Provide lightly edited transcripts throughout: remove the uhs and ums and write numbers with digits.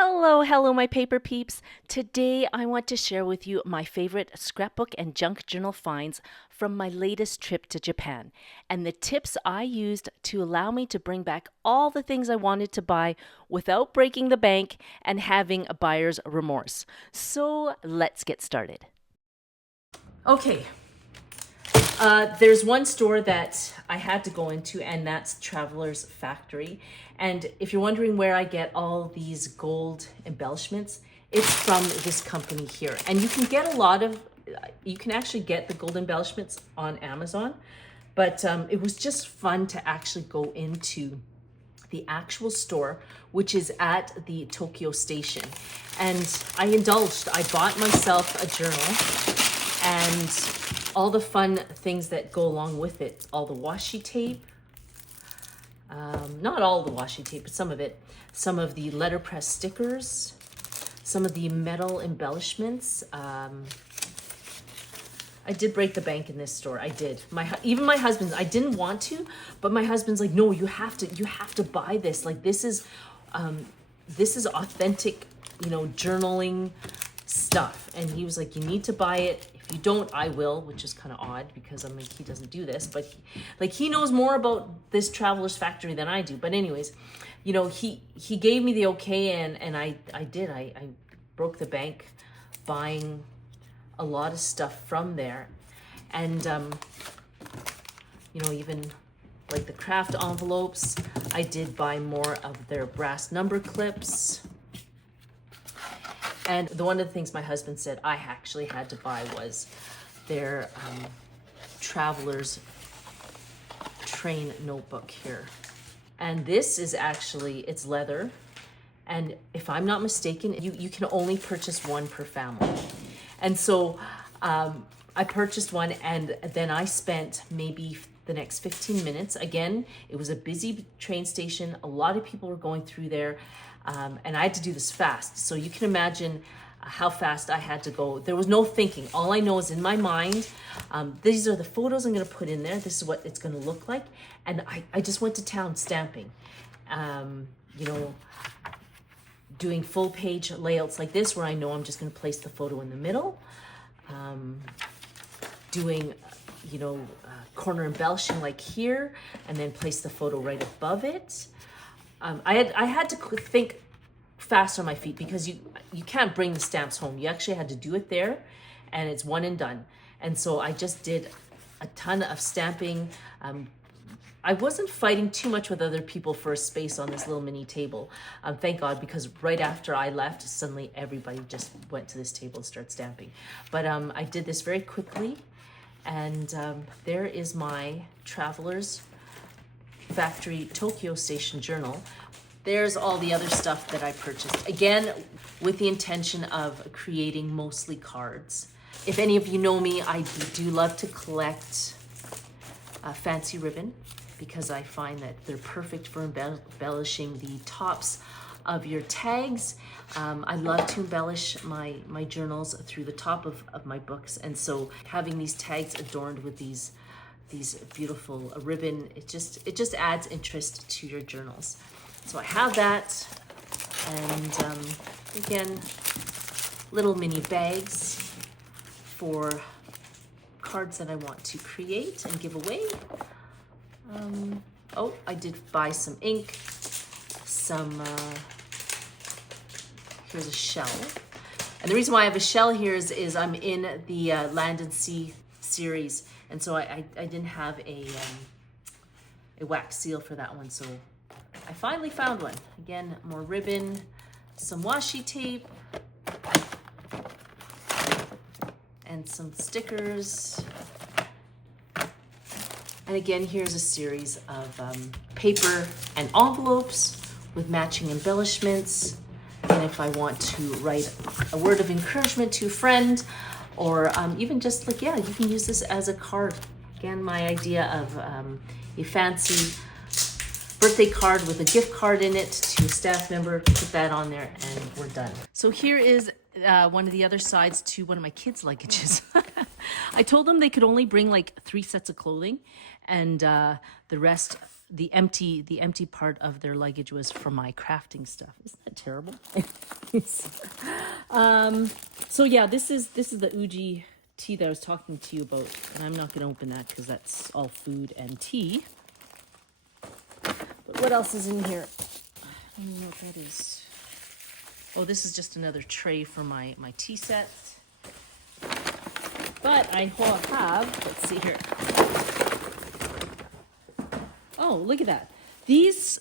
Hello, my paper peeps. Today I want to share with you my favorite scrapbook and junk journal finds from my latest trip to Japan and the tips I used to allow me to bring back all the things I wanted to buy without breaking the bank and having a buyer's remorse. So let's get started. Okay, there's one store that I had to go into, and that's Traveler's Factory. And if you're wondering where I get all these gold embellishments, it's from this company here. And you can actually get the gold embellishments on Amazon, but it was just fun to actually go into the actual store, which is at the Tokyo station. And I indulged. I bought myself a journal and all the fun things that go along with it. All the washi tape, not all the washi tape, but some of it. Some of the letterpress stickers, some of the metal embellishments. I did break the bank in this store. I did. Even my husband's. I didn't want to, but my husband's like, no, you have to buy this. Like this is authentic, journaling stuff. And he was like, you need to buy it. If you don't, I will, which is kind of odd because I'm like, he doesn't do this, but he knows more about this Traveler's Factory than I do. But anyways, he gave me the okay, and I did. I broke the bank buying a lot of stuff from there. And even like the craft envelopes, I did buy more of their brass number clips. And one of the things my husband said I actually had to buy was their Traveler's Train notebook here. And this is actually, it's leather. And if I'm not mistaken, you can only purchase one per family. And so I purchased one, and then I spent maybe the next 15 minutes. Again, it was a busy train station. A lot of people were going through there. And I had to do this fast. So you can imagine how fast I had to go. There was no thinking. All I know is in my mind, these are the photos I'm going to put in there. This is what it's going to look like. And I just went to town stamping, doing full page layouts like this, where I know I'm just going to place the photo in the middle, doing, corner embellishing like here, and then place the photo right above it. I had to think fast on my feet because you can't bring the stamps home. You actually had to do it there, and it's one and done. And so I just did a ton of stamping. I wasn't fighting too much with other people for a space on this little mini table. Thank God, because right after I left, suddenly everybody just went to this table and started stamping. But I did this very quickly, and there is my Traveler's Factory Tokyo Station journal. There's all the other stuff that I purchased, again with the intention of creating mostly cards. If any of you know me, I do love to collect fancy ribbon, because I find that they're perfect for embellishing the tops of your tags. I love to embellish my journals through the top of my books, and so having these tags adorned with these beautiful ribbon, it just adds interest to your journals. So I have that, and again, little mini bags for cards that I want to create and give away. I did buy some ink, here's a shell. And the reason why I have a shell here is I'm in the Land and Sea series, and so I didn't have a wax seal for that one, so I finally found one. Again, more ribbon, some washi tape, and some stickers. And again, here's a series of paper and envelopes with matching embellishments. And if I want to write a word of encouragement to a friend, or even just like, you can use this as a card. Again, my idea of a fancy birthday card with a gift card in it to a staff member, put that on there, and we're done. So here is one of the other sides to one of my kids' luggages. I told them they could only bring like 3 sets of clothing, and the rest the empty part of their luggage was for my crafting stuff. Isn't that terrible? So yeah, this is the Uji tea that I was talking to you about, and I'm not going to open that because that's all food and tea. But what else is in here? I don't know what that is. Oh, this is just another tray for my tea sets. But I have, let's see here. Oh, look at that. These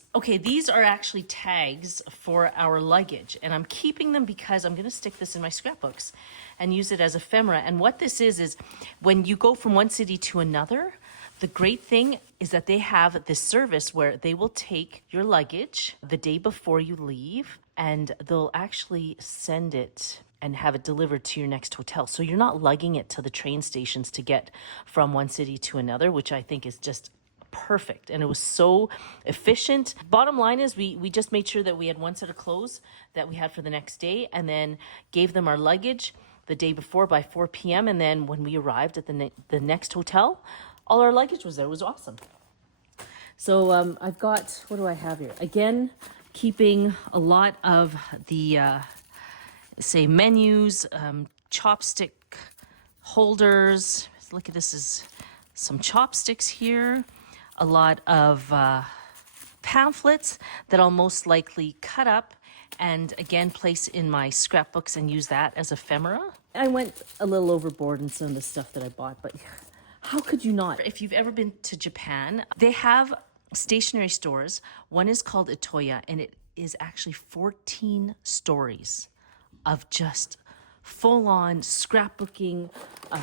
are actually tags for our luggage, and I'm keeping them because I'm going to stick this in my scrapbooks and use it as ephemera. And what this is when you go from one city to another, the great thing is that they have this service where they will take your luggage the day before you leave, and they'll actually send it and have it delivered to your next hotel. So you're not lugging it to the train stations to get from one city to another, which I think is just perfect. And it was so efficient. Bottom line is we just made sure that we had one set of clothes that we had for the next day, and then gave them our luggage the day before by 4 p.m. And then when we arrived at the next hotel, all our luggage was there. It was awesome. So I've got, what do I have here? Again, keeping a lot of the, say, menus, chopstick holders. Look at this, is some chopsticks here. A lot of pamphlets that I'll most likely cut up and again place in my scrapbooks and use that as ephemera. I went a little overboard in some of the stuff that I bought, but how could you not? If you've ever been to Japan, they have stationery stores. One is called ITOYA, and it is actually 14 stories of just full-on scrapbooking,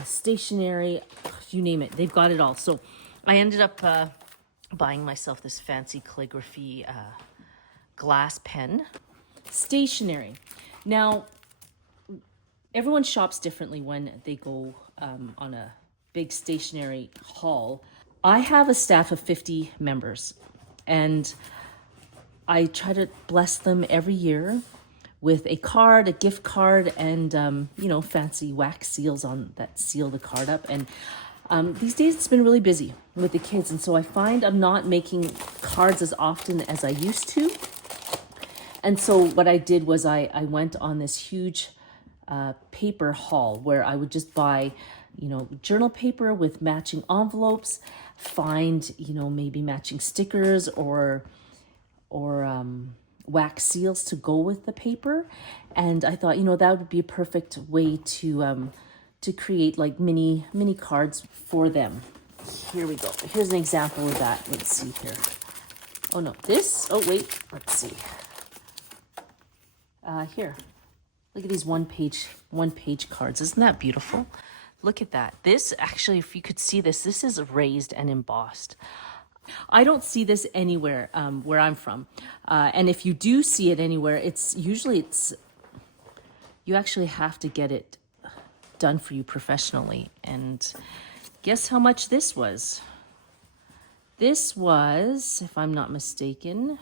stationery, you name it. They've got it all. So I ended up buying myself this fancy calligraphy glass pen. Stationery. Now, everyone shops differently when they go on a big stationery haul. I have a staff of 50 members, and I try to bless them every year with a card, a gift card, and fancy wax seals on that seal the card up. And these days it's been really busy with the kids, and so I find I'm not making cards as often as I used to. And so what I did was I went on this huge paper haul where I would just buy, journal paper with matching envelopes, find, maybe matching stickers or wax seals to go with the paper. And I thought, that would be a perfect way to create like mini cards for them. Here we go. Here's an example of that. Let's see here. Oh no, this, oh wait, let's see. Here, look at these one page cards. Isn't that beautiful? Look at that. This actually, if you could see this is raised and embossed. I don't see this anywhere where I'm from. And if you do see it anywhere, it's you actually have to get it done for you professionally. And guess how much this was? This was, if I'm not mistaken,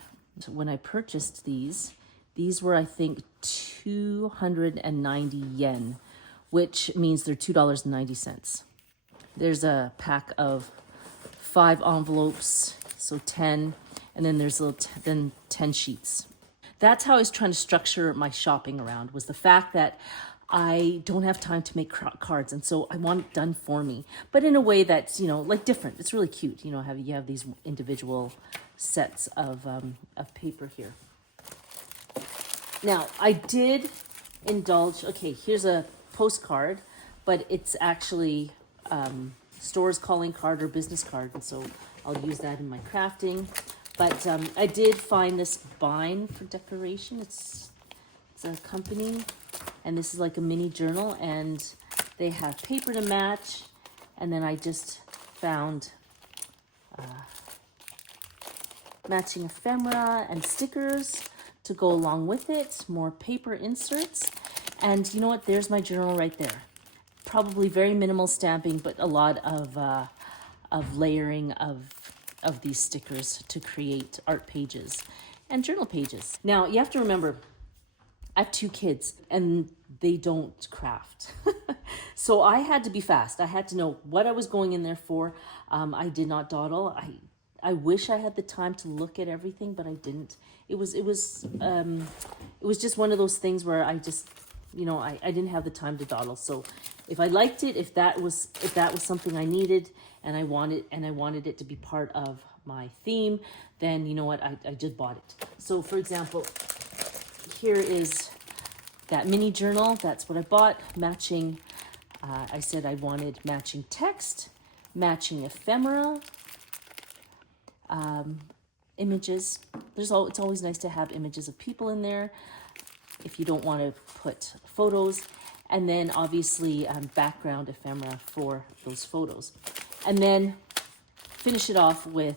when I purchased these were, I think, 290 yen, which means they're $2.90. There's a pack of 5 envelopes, so 10, and then there's 10 sheets. That's how I was trying to structure my shopping around, was the fact that I don't have time to make cards, and so I want it done for me, but in a way that's, like different. It's really cute, you have these individual sets of paper here. Now, I did indulge, okay, here's a postcard, but it's actually store's calling card or business card, and so I'll use that in my crafting. But I did find this bind for decoration. It's a company, and this is like a mini journal, and they have paper to match, and then I just found matching ephemera and stickers to go along with it, more paper inserts, and you know what, there's my journal right there. Probably very minimal stamping, but a lot of layering of these stickers to create art pages and journal pages. Now, you have to remember, I have 2 kids and they don't craft. So I had to be fast. I had to know what I was going in there for. I did not dawdle. I wish I had the time to look at everything, but I didn't. It was just one of those things where I just, you know, I didn't have the time to dawdle. So if I liked it, if that was something I needed and I wanted it to be part of my theme, then you know what, I just bought it. So for example, here is that mini journal. That's what I bought. Matching, I said I wanted matching text, matching ephemera, images. It's always nice to have images of people in there if you don't want to put photos, and then obviously background ephemera for those photos, and then finish it off with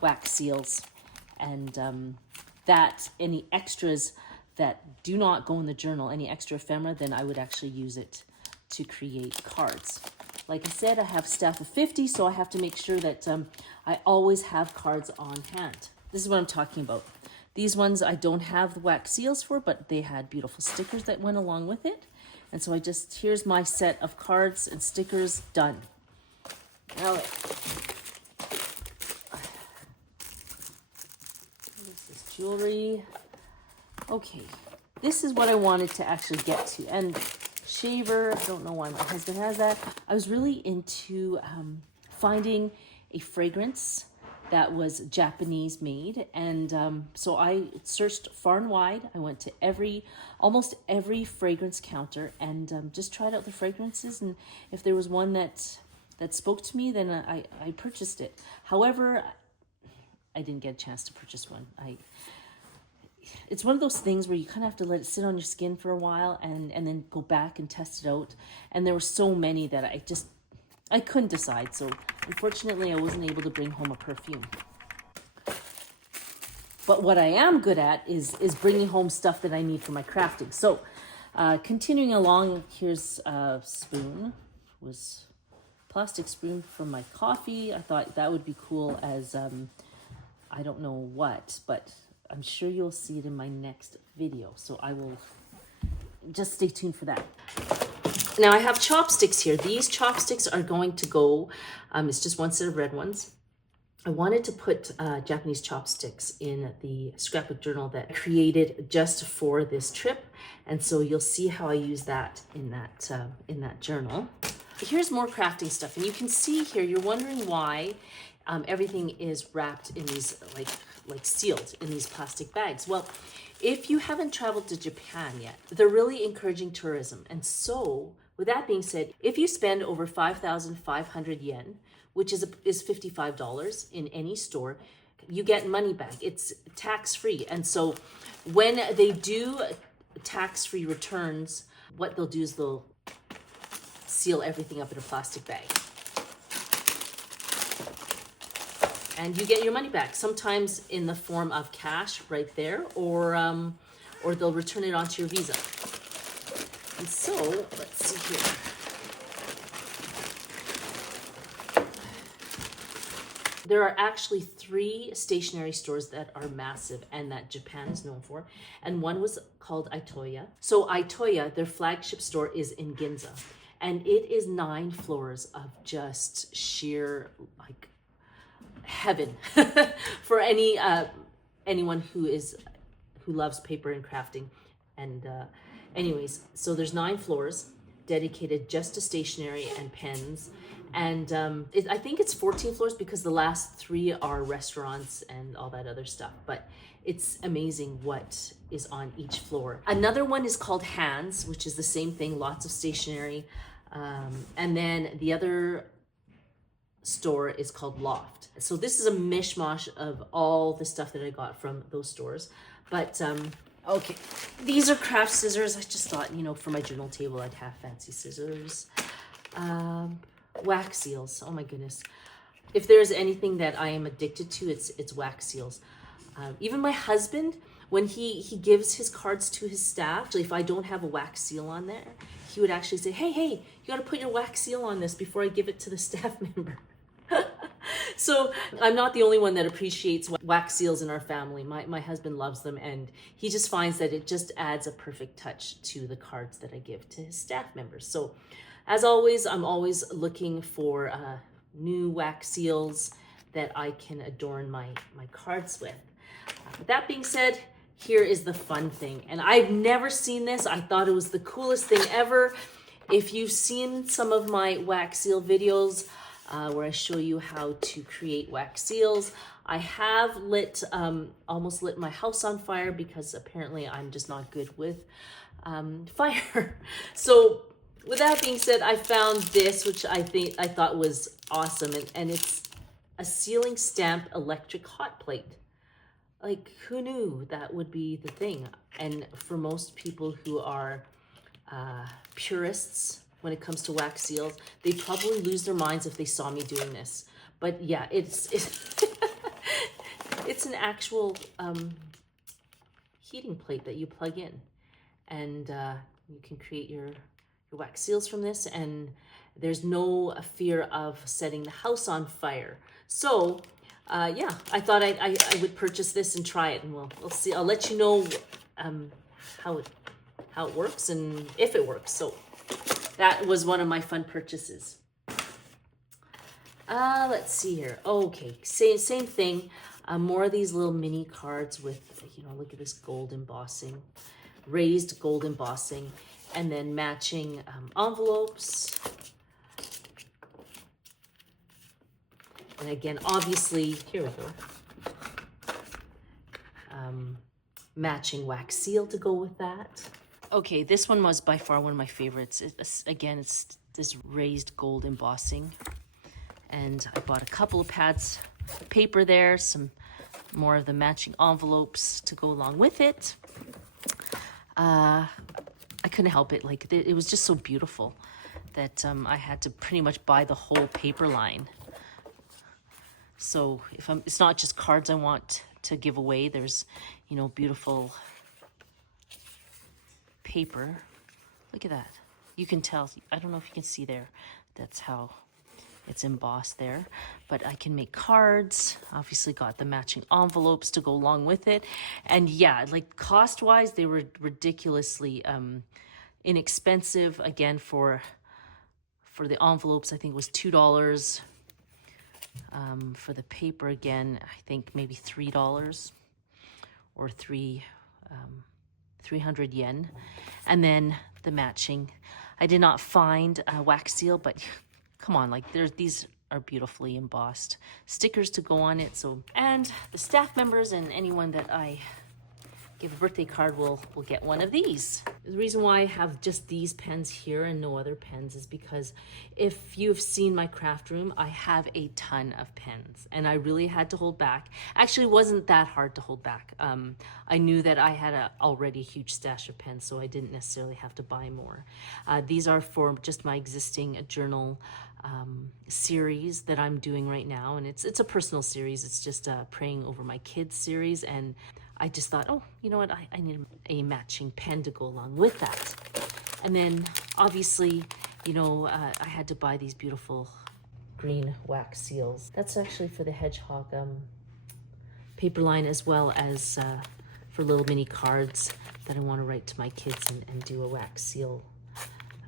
wax seals, and that any extras that do not go in the journal, any extra ephemera, then I would actually use it to create cards. Like I said, I have staff of 50, so I have to make sure that I always have cards on hand. This is what I'm talking about. These ones I don't have the wax seals for, but they had beautiful stickers that went along with it. And so here's my set of cards and stickers done. Now, what is this? Jewelry. Okay, this is what I wanted to actually get to. And shaver, I don't know why my husband has that. I was really into finding a fragrance that was Japanese made, and so I searched far and wide. I went to almost every fragrance counter and just tried out the fragrances, and if there was one that spoke to me, then I purchased it. However, I didn't get a chance to purchase one. It's one of those things where you kind of have to let it sit on your skin for a while and then go back and test it out. And there were so many that I couldn't decide. So unfortunately, I wasn't able to bring home a perfume. But what I am good at is bringing home stuff that I need for my crafting. So continuing along, here's a spoon. It was a plastic spoon from my coffee. I thought that would be cool as, I don't know what, but I'm sure you'll see it in my next video. So I will just stay tuned for that. Now I have chopsticks here. These chopsticks are going to go, it's just one set of red ones. I wanted to put Japanese chopsticks in the scrapbook journal that I created just for this trip. And so you'll see how I use that in that journal. Here's more crafting stuff. And you can see here, you're wondering why everything is wrapped in these, like sealed in these plastic bags. Well, if you haven't traveled to Japan yet, they're really encouraging tourism. And so with that being said, if you spend over 5,500 yen, which is $55 in any store, you get money back. It's tax-free. And so when they do tax-free returns, what they'll do is they'll seal everything up in a plastic bag. And you get your money back, sometimes in the form of cash right there, or they'll return it onto your Visa. And so, let's see here. There are actually 3 stationery stores that are massive and that Japan is known for. And one was called ITOYA. So ITOYA, their flagship store, is in Ginza. And it is 9 floors of just sheer, like, heaven for anyone who loves paper and crafting. And anyways, so there's 9 floors dedicated just to stationery and pens, and I think it's 14 floors because the last 3 are restaurants and all that other stuff. But it's amazing what is on each floor. Another one is called Hands, which is the same thing, lots of stationery, and then the other store is called LOFT. So this is a mishmash of all the stuff that I got from those stores. But okay, these are craft scissors. I just thought, you know, for my journal table I'd have fancy scissors. Wax seals, oh my goodness. If there's anything that I am addicted to, it's wax seals. Even my husband, when he gives his cards to his staff, actually if I don't have a wax seal on there, he would actually say, hey, you gotta put your wax seal on this before I give it to the staff member. So I'm not the only one that appreciates wax seals in our family. My husband loves them, and he just finds that it just adds a perfect touch to the cards that I give to his staff members. So as always, I'm always looking for new wax seals that I can adorn my cards with. With that being said, here is the fun thing. And I've never seen this. I thought it was the coolest thing ever. If you've seen some of my wax seal videos where I show you how to create wax seals, I have almost lit my house on fire because apparently I'm just not good with fire. So with that being said, I found this, which I thought was awesome. And it's a sealing stamp electric hot plate. Like, who knew that would be the thing? And for most people who are purists when it comes to wax seals, they probably lose their minds if they saw me doing this. But yeah, it's it's an actual heating plate that you plug in, and you can create your wax seals from this, and there's no fear of setting the house on fire. So yeah, I thought I would purchase this and try it, and we'll see. I'll let you know how it works and if it works. So that was one of my fun purchases. Let's see here. Okay, same thing. More of these little mini cards with, you know, look at this gold embossing, raised gold embossing, and then matching envelopes. And again, obviously, here we go. Matching wax seal to go with that. Okay, this one was by far one of my favorites. Again, it's this raised gold embossing. And I bought a couple of pads of paper there, some more of the matching envelopes to go along with it. I couldn't help it. Like, it was just so beautiful that I had to pretty much buy the whole paper line. So it's not just cards I want to give away. There's, you know, beautiful paper. Look at that. You can tell. I don't know if you can see there. That's how it's embossed there. But I can make cards. Obviously got the matching envelopes to go along with it. And yeah, like cost-wise, they were ridiculously inexpensive. Again, for the envelopes, I think it was $2. For the paper, again, I think maybe $3 or 300 yen. And then the matching. I did not find a wax seal, but come on, like these are beautifully embossed stickers to go on it. So, and the staff members and anyone that I give a birthday card will get one of these. The reason why I have just these pens here and no other pens is because if you've seen my craft room, I have a ton of pens and I really had to hold back. Actually, it wasn't that hard to hold back. I knew that I had already a huge stash of pens, so I didn't necessarily have to buy more. These are for just my existing journal series that I'm doing right now, and it's a personal series. It's just a praying over my kids series, and I just thought, oh, you know what, I need a matching pen to go along with that. And then obviously, you know, I had to buy these beautiful green wax seals. That's actually for the hedgehog paper line, as well as for little mini cards that I want to write to my kids and do a wax seal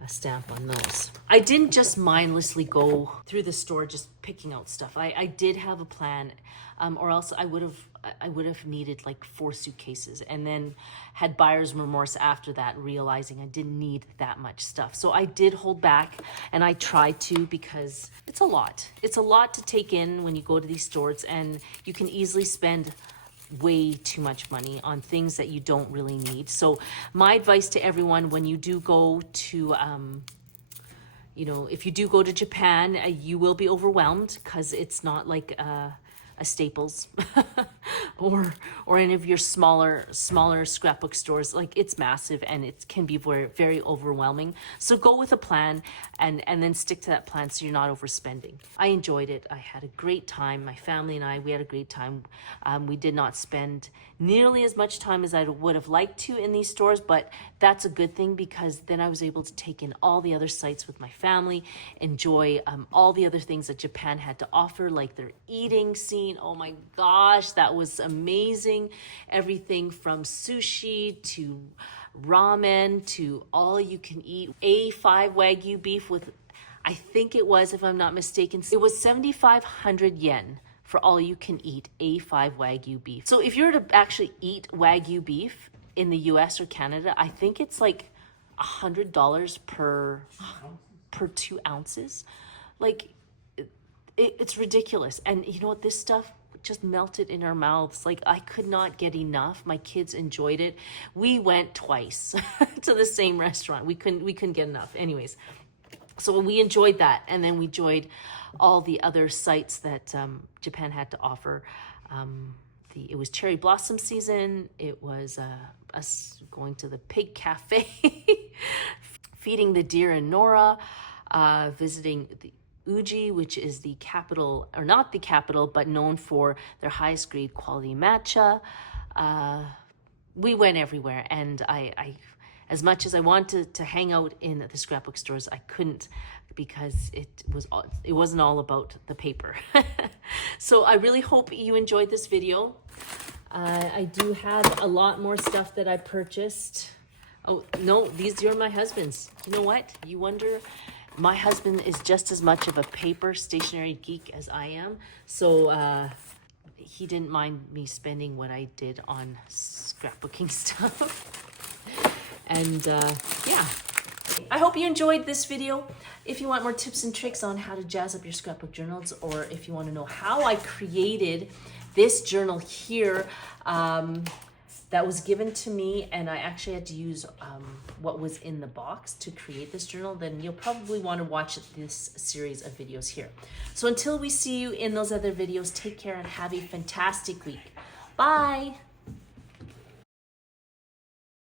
stamp on those. I didn't just mindlessly go through the store just picking out stuff. I did have a plan, or else I would have needed like 4 suitcases and then had buyer's remorse after that, realizing I didn't need that much stuff. So I did hold back, and I tried to, because it's a lot. It's a lot to take in when you go to these stores, and you can easily spend way too much money on things that you don't really need. So my advice to everyone, when you do go to you know, if you do go to Japan, you will be overwhelmed, because it's not like a Staples or any of your smaller scrapbook stores. Like, it's massive and it can be very, very overwhelming. So go with a plan and then stick to that plan so you're not overspending. I enjoyed it. I had a great time. My family and we had a great time. We did not spend nearly as much time as I would have liked to in these stores, but that's a good thing, because then I was able to take in all the other sites with my family, enjoy all the other things that Japan had to offer, like their eating scene. Oh my gosh, that was amazing. Everything from sushi to ramen to all you can eat. A5 Wagyu beef with, I think it was, if I'm not mistaken, it was 7,500 yen for all you can eat A5 Wagyu beef. So if you were to actually eat Wagyu beef in the US or Canada, I think it's like $100 per 2 ounces. Like, it's ridiculous. And you know what, this stuff just melted in our mouths. Like, I could not get enough. My kids enjoyed it. We went twice to the same restaurant. We couldn't get enough. Anyways, so we enjoyed that, and then we enjoyed all the other sites that Japan had to offer. It was cherry blossom season. It was us going to the pig cafe, feeding the deer in Nora, visiting the Uji, which is the capital, or not the capital, but known for their highest grade quality matcha. We went everywhere, and I as much as I wanted to hang out in the scrapbook stores, I couldn't, because it wasn't all about the paper. So I really hope you enjoyed this video. I do have a lot more stuff that I purchased. Oh no, these are my husband's. You know what? You wonder, my husband is just as much of a paper stationery geek as I am. So he didn't mind me spending what I did on scrapbooking stuff. And yeah, I hope you enjoyed this video. If you want more tips and tricks on how to jazz up your scrapbook journals, or if you want to know how I created this journal here, that was given to me, and I actually had to use what was in the box to create this journal, then you'll probably want to watch this series of videos here. So until we see you in those other videos, take care and have a fantastic week. Bye.